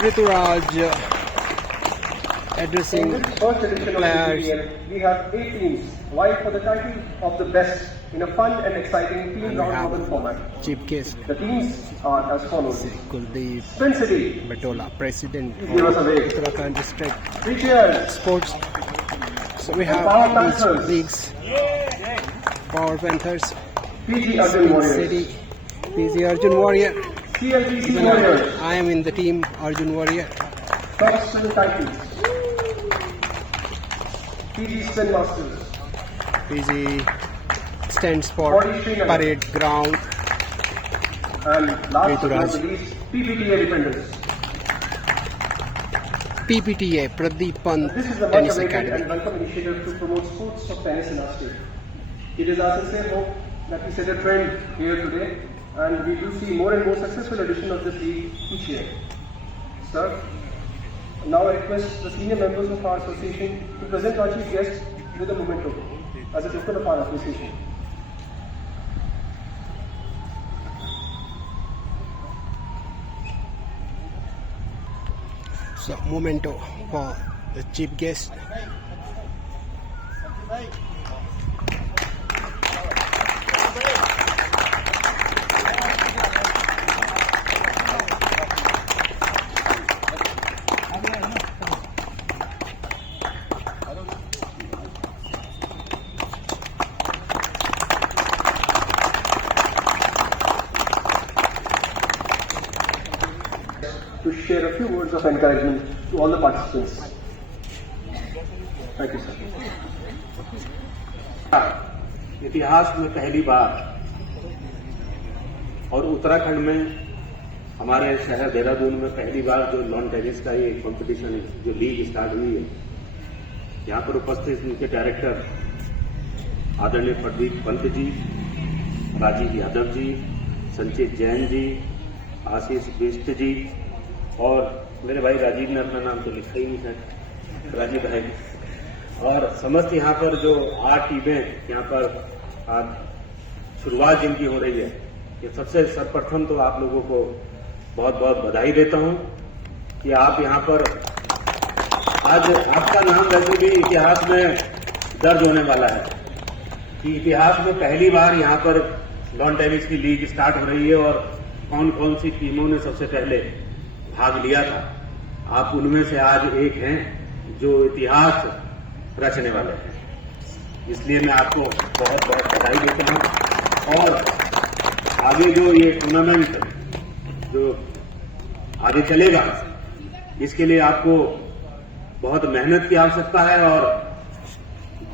Rituraj addressing In this first edition of the players. PPL, we have 8 teams vying for the title of the best in a fun and exciting team round-robin format. Chief guest The teams are as follows. Kuldeep Spin City, Batola, President Give us of a wave. Uttarakhand District 3 cheers. Sports. So we Power have Panthers. these leagues. Power Panthers, PG Arjun Spin Warriors, City, PG Arjun Warrior. CLBC Even Warriors, I am in the team Arjun Warrior. Top Spin Titans, PG Spin Masters, PG stands for 43 Parade Ground. and last but not Rituraj. the least, PPTA Defenders. PPTA, Pradeep Pant This is a Tennis much awaited Academy. and welcome initiative to promote sports of tennis in our state. It is our sincere hope that we set a trend here today and we do see more and more successful edition of this league each year. Sir, now I request the senior members of our association to present our chief guest with a memento as a token of our appreciation. So, memento for the chief guest. To share a few words of encouragement to all the participants. Thank you, sir. इतिहास में पहली बार और उत्तराखंड में हमारे शहर देहरादून में पहली बार जो लॉन टेनिस का ये कंपटीशन है, जो लीग स्टार्ट हुई है, यहाँ पर उपस्थित उनके डायरेक्टर आदरणीय प्रदीप पंत जी, राजीव यादव जी, संचित जैन जी, आशीष बिष्ट जी और मेरे भाई राजीव ने अपना नाम तो लिखा ही नहीं था, राजीव भाई, और समस्त यहाँ पर जो 8 टीमें यहाँ पर आज शुरुआत जिनकी हो रही है, ये सबसे सर्वप्रथम तो आप लोगों को बहुत बहुत बधाई देता हूँ कि आप यहाँ पर आज आपका नाम वैसे भी इतिहास में दर्ज होने वाला है कि इतिहास में पहली बार यहाँ पर लॉन टेनिस की लीग स्टार्ट हो रही है और कौन कौन सी टीमों ने सबसे पहले भाग लिया था। आप उनमें से आज एक हैं जो इतिहास रचने वाले हैं, इसलिए मैं आपको बहुत बहुत बधाई देता हूं। और आगे जो ये टूर्नामेंट जो आगे चलेगा, इसके लिए आपको बहुत मेहनत की आवश्यकता है और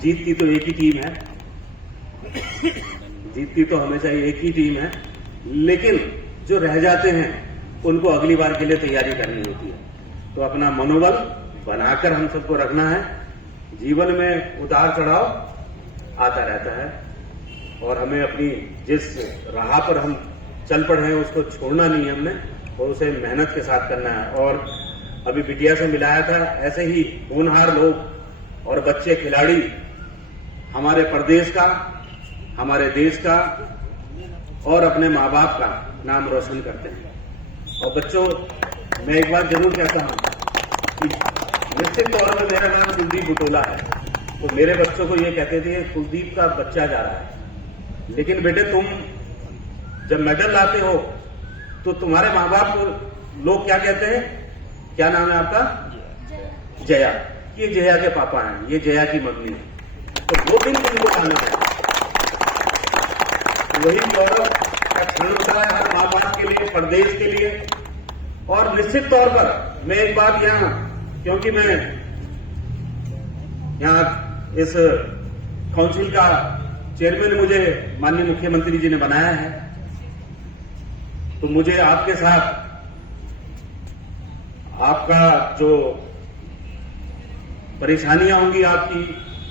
जीतती तो एक ही टीम है, जीतती तो हमेशा एक ही टीम है, लेकिन जो रह जाते हैं उनको अगली बार के लिए तैयारी करनी होती है। तो अपना मनोबल बनाकर हम सबको रखना है। जीवन में उतार चढ़ाव आता रहता है और हमें अपनी जिस राह पर हम चल पड़े हैं उसको छोड़ना नहीं है हमने, और उसे मेहनत के साथ करना है। और अभी बिटिया से मिलाया था, ऐसे ही होनहार लोग और बच्चे खिलाड़ी हमारे प्रदेश का, हमारे देश का और अपने माँ बाप का नाम रोशन करते हैं। और बच्चों, मैं एक बात जरूर कहता हूं कि निश्चित तौर पर मेरा नाम कुलदीप बुटोला है, तो मेरे बच्चों को ये कहते थे कुलदीप का बच्चा जा रहा है, लेकिन बेटे तुम जब मेडल लाते हो तो तुम्हारे माँ बाप को लोग क्या कहते हैं, क्या नाम है आपका? जया। ये जया के पापा हैं, ये जया की मम्मी है, तो वो दिन तुमको आने हैं। वही गौरव का क्षण होता है हर माँ बाप के लिए, प्रदेश के लिए। और निश्चित तौर पर मैं एक बात यहाँ, क्योंकि मैं यहाँ इस काउंसिल का चेयरमैन मुझे माननीय मुख्यमंत्री जी ने बनाया है, तो मुझे आपके साथ आपका जो परेशानियां होंगी, आपकी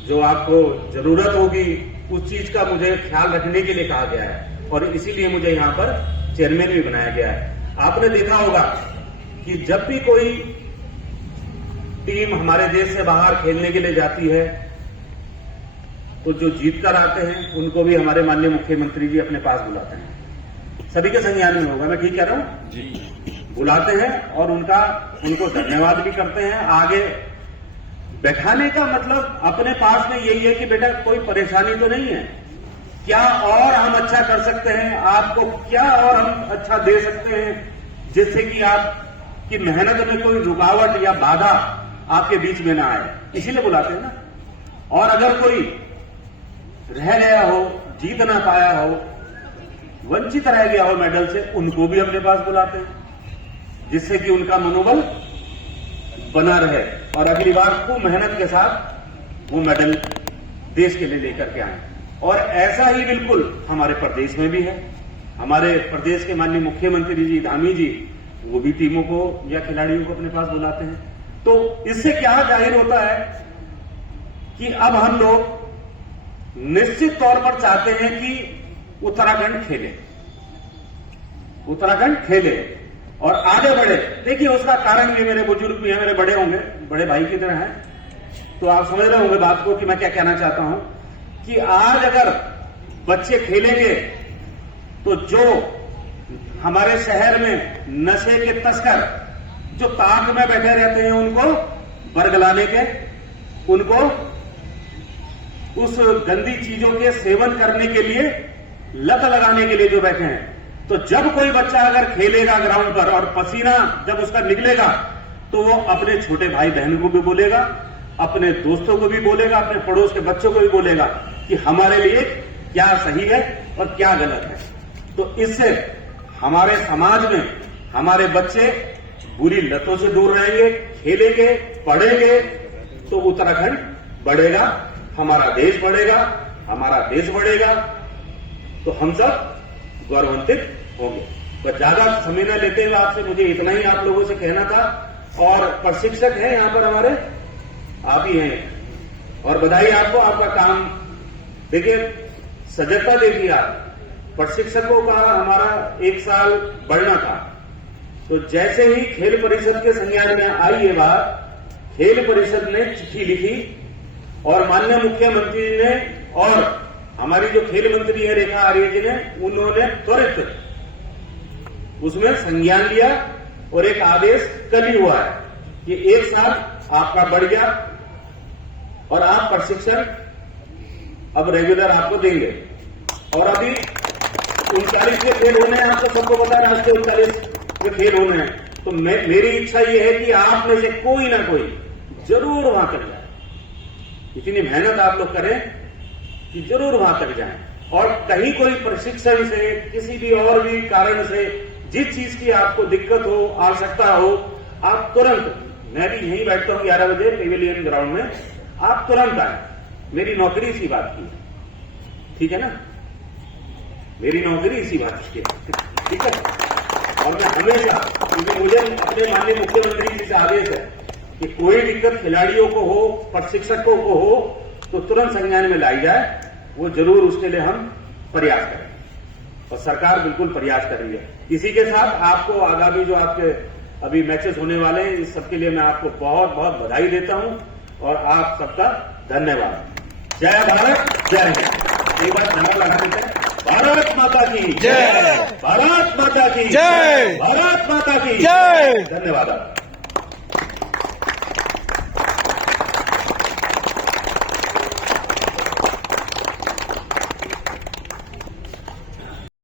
जो आपको जरूरत होगी, उस चीज का मुझे ख्याल रखने के लिए कहा गया है और इसीलिए मुझे यहाँ पर चेयरमैन भी बनाया गया है। आपने देखा होगा कि जब भी कोई टीम हमारे देश से बाहर खेलने के लिए जाती है तो जो जीत कर आते हैं उनको भी हमारे माननीय मुख्यमंत्री जी अपने पास बुलाते हैं। सभी के संज्ञान में होगा, मैं ठीक कह रहा हूं? जी। बुलाते हैं और उनको धन्यवाद भी करते हैं। आगे बैठाने का मतलब अपने पास में यही है कि बेटा कोई परेशानी तो नहीं है, क्या और हम अच्छा कर सकते हैं, आपको क्या और हम अच्छा दे सकते हैं जिससे कि आपकी मेहनत में कोई रुकावट या बाधा आपके बीच में ना आए, इसीलिए बुलाते हैं ना। और अगर कोई रह गया हो, जीत ना पाया हो, वंचित रह गया हो मेडल से, उनको भी अपने पास बुलाते हैं जिससे कि उनका मनोबल बना रहे और अगली बार खूब मेहनत के साथ वो मेडल देश के लिए लेकर के आए। और ऐसा ही बिल्कुल हमारे प्रदेश में भी है। हमारे प्रदेश के माननीय मुख्यमंत्री जी धामी जी, वो भी टीमों को या खिलाड़ियों को अपने पास बुलाते हैं। तो इससे क्या जाहिर होता है कि अब हम लोग निश्चित तौर पर चाहते हैं कि उत्तराखंड खेले और आगे बढ़े। देखिए उसका कारण भी, मेरे बुजुर्ग भी हैं, मेरे बड़े होंगे, बड़े भाई की तरह हैं, तो आप समझ रहे होंगे बात को कि मैं क्या कहना चाहता हूं कि आज अगर बच्चे खेलेंगे तो जो हमारे शहर में नशे के तस्कर जो ताक में बैठे रहते हैं उनको बरगलाने के, उनको उस गंदी चीजों के सेवन करने के लिए लत लगाने के लिए जो बैठे हैं, तो जब कोई बच्चा अगर खेलेगा ग्राउंड पर और पसीना जब उसका निकलेगा तो वो अपने छोटे भाई बहन को भी बोलेगा, अपने दोस्तों को भी बोलेगा, अपने पड़ोस के बच्चों को भी बोलेगा कि हमारे लिए क्या सही है और क्या गलत है। तो इससे हमारे समाज में हमारे बच्चे बुरी लतों से दूर रहेंगे, खेलेंगे, पढ़ेंगे, तो उत्तराखंड बढ़ेगा, हमारा देश बढ़ेगा, हमारा देश बढ़ेगा, तो हम सब गौरवान्वित होंगे। तो ज्यादा समय न लेते हुए आपसे मुझे इतना ही आप लोगों से कहना था। और प्रशिक्षक हैं यहाँ पर हमारे, आप ही हैं, और बधाई आपको, आपका काम देखिए, सजगता देखिए आप। प्रशिक्षकों का हमारा 1 साल बढ़ना था, तो जैसे ही खेल परिषद के संज्ञान में आई ये बात, खेल परिषद ने चिट्ठी लिखी और माननीय मुख्यमंत्री ने और हमारी जो खेल मंत्री है रेखा आर्य जी ने, उन्होंने त्वरित उसमें संज्ञान लिया और एक आदेश कल ही हुआ है कि 1 साल आपका बढ़ गया और आप प्रशिक्षण अब रेगुलर आपको देंगे। और अभी 39 के खेल होने हैं, आपको सबको पता है, आज के 39 के खेल होने हैं। तो मेरी इच्छा ये है कि आप में से कोई ना कोई जरूर वहां तक जाए, इतनी मेहनत आप लोग करें कि जरूर वहां तक जाएं। और कहीं कोई प्रशिक्षण से, किसी भी और भी कारण से जिस चीज की आपको दिक्कत हो, आवश्यकता हो, आप तुरंत, मैं भी यहीं बैठता हूं 11 बजे पेविलियन ग्राउंड में, आप तुरंत आए। मेरी नौकरी इसी बात की है, ठीक है ना, मेरी नौकरी इसी बात की है, ठीक है। और मैं हमेशा, क्योंकि मुझे अपने माननीय मुख्यमंत्री जी से आदेश है कि कोई दिक्कत खिलाड़ियों को हो, प्रशिक्षकों को हो, तो तुरंत संज्ञान में लाई जाए, वो जरूर उसके लिए हम प्रयास करें और सरकार बिल्कुल प्रयास कर रही है। इसी के साथ आपको आगामी जो आपके अभी मैचेस होने वाले हैं, इस सबके लिए मैं आपको बहुत बहुत बधाई देता हूं और आप सबका धन्यवाद। जय भारत, जय हिंद। एक बार धन्यवाद लगा देते हैं। भारत माता की जय, भारत माता की जय, भारत माता की जय। धन्यवाद।